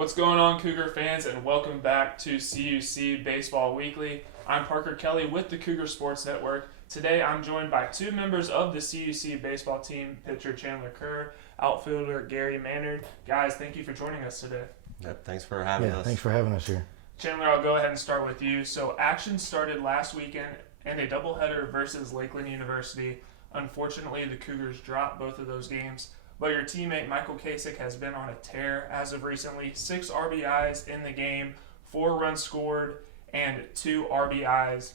What's going on, Cougar fans, and welcome back to CUC Baseball Weekly. I'm Parker Kelly with the Cougar Sports Network. Today I'm joined by two members of the CUC baseball team, pitcher Chandler Kerr, outfielder Gary Maynard. Guys, thank you for joining us today. Yep, thanks for having us. Thanks for having us here. Chandler, I'll go ahead and start with you. So action started last weekend in a doubleheader versus Lakeland University. Unfortunately, the Cougars dropped both of those games. But your teammate Michael Kasich has been on a tear as of recently. 6 RBIs in the game, 4 runs scored, and 2 RBIs.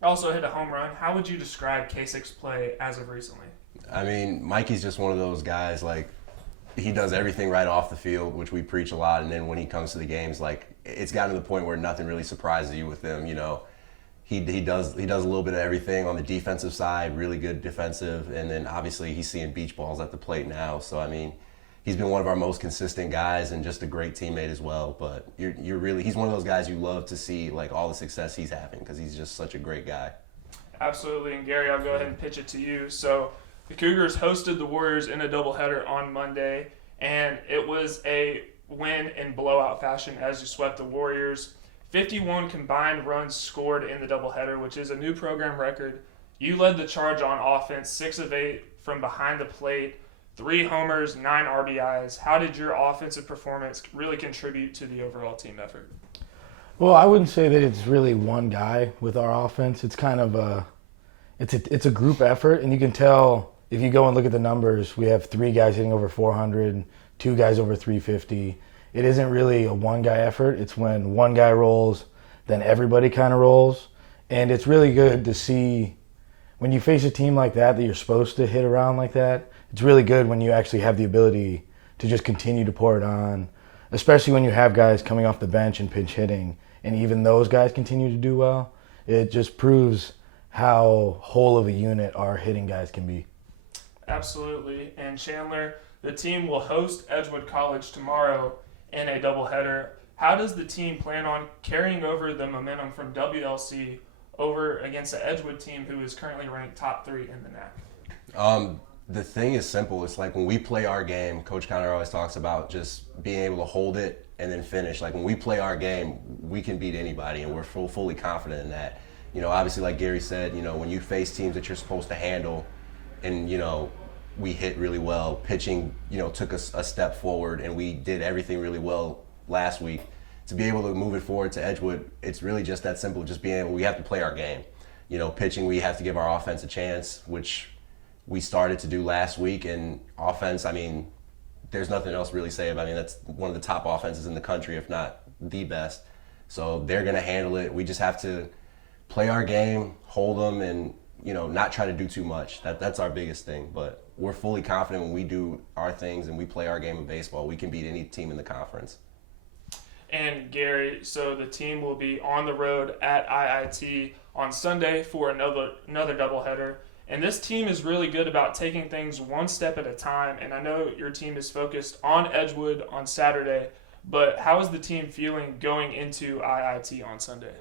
Also hit a home run. How would you describe Kasich's play as of recently? I mean, Mikey's just one of those guys, like, he does everything right off the field, which we preach a lot, and then when he comes to the games, like, it's gotten to the point where nothing really surprises you with him, you know. He does a little bit of everything on the defensive side, really good defensive, and then obviously he's seeing beach balls at the plate now. So I mean, he's been one of our most consistent guys and just a great teammate as well. But he's one of those guys you love to see, like, all the success he's having because he's just such a great guy. Absolutely, and Gary, I'll go ahead and pitch it to you. So the Cougars hosted the Warriors in a doubleheader on Monday, and it was a win in blowout fashion as you swept the Warriors. 51 combined runs scored in the doubleheader, which is a new program record. You led the charge on offense, 6 of 8 from behind the plate, 3 homers, 9 RBIs. How did your offensive performance really contribute to the overall team effort? Well, I wouldn't say that it's really one guy with our offense. It's kind of it's a group effort, and you can tell if you go and look at the numbers. We have 3 guys hitting over 400, 2 guys over 350. It isn't really a one-guy effort. It's when one guy rolls, then everybody kind of rolls. And it's really good to see when you face a team like that you're supposed to hit around like that. It's really good when you actually have the ability to just continue to pour it on, especially when you have guys coming off the bench and pinch hitting, and even those guys continue to do well. It just proves how whole of a unit our hitting guys can be. Absolutely. And Chandler, the team will host Edgewood College tomorrow in a doubleheader. How does the team plan on carrying over the momentum from WLC over against the Edgewood team who is currently ranked top 3 in the NAC? The thing is simple. It's like when we play our game, Coach Conner always talks about just being able to hold it and then finish. Like when we play our game, we can beat anybody, and we're fully confident in that. You know, obviously, like Gary said, you know, when you face teams that you're supposed to handle and, you know, we hit really well. Pitching, you know, took us a step forward, and we did everything really well last week. To be able to move it forward to Edgewood, it's really just that simple. Just being able, we have to play our game. You know, pitching, we have to give our offense a chance, which we started to do last week. And offense, I mean, there's nothing else really to say about it. I mean, that's one of the top offenses in the country, if not the best. So they're going to handle it. We just have to play our game, hold them, and, you know, not try to do too much. That's our biggest thing. But we're fully confident when we do our things and we play our game of baseball, we can beat any team in the conference. And Gary, so the team will be on the road at IIT on Sunday for another doubleheader. And this team is really good about taking things one step at a time. And I know your team is focused on Edgewood on Saturday, but how is the team feeling going into IIT on Sunday?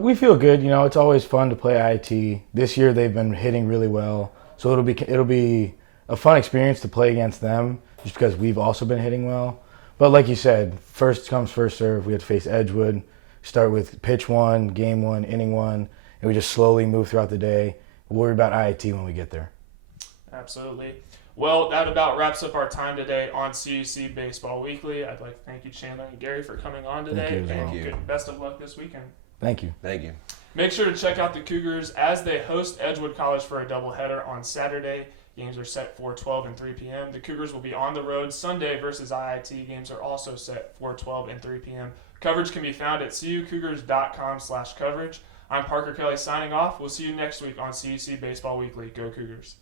We feel good. You know, it's always fun to play IIT. This year they've been hitting really well. So it'll be a fun experience to play against them just because we've also been hitting well. But like you said, first comes first serve. We have to face Edgewood, start with pitch 1, game 1, inning 1, and we just slowly move throughout the day. We'll worry about IIT when we get there. Absolutely. Well, that about wraps up our time today on CUC Baseball Weekly. I'd like to thank you, Chandler and Gary, for coming on today. Thank you. Best of luck this weekend. Thank you. Thank you. Make sure to check out the Cougars as they host Edgewood College for a doubleheader on Saturday. Games are set for 12 and 3 p.m. The Cougars will be on the road Sunday versus IIT. Games are also set for 12 and 3 p.m. Coverage can be found at cucougars.com/coverage. I'm Parker Kelly signing off. We'll see you next week on CUC Baseball Weekly. Go Cougars.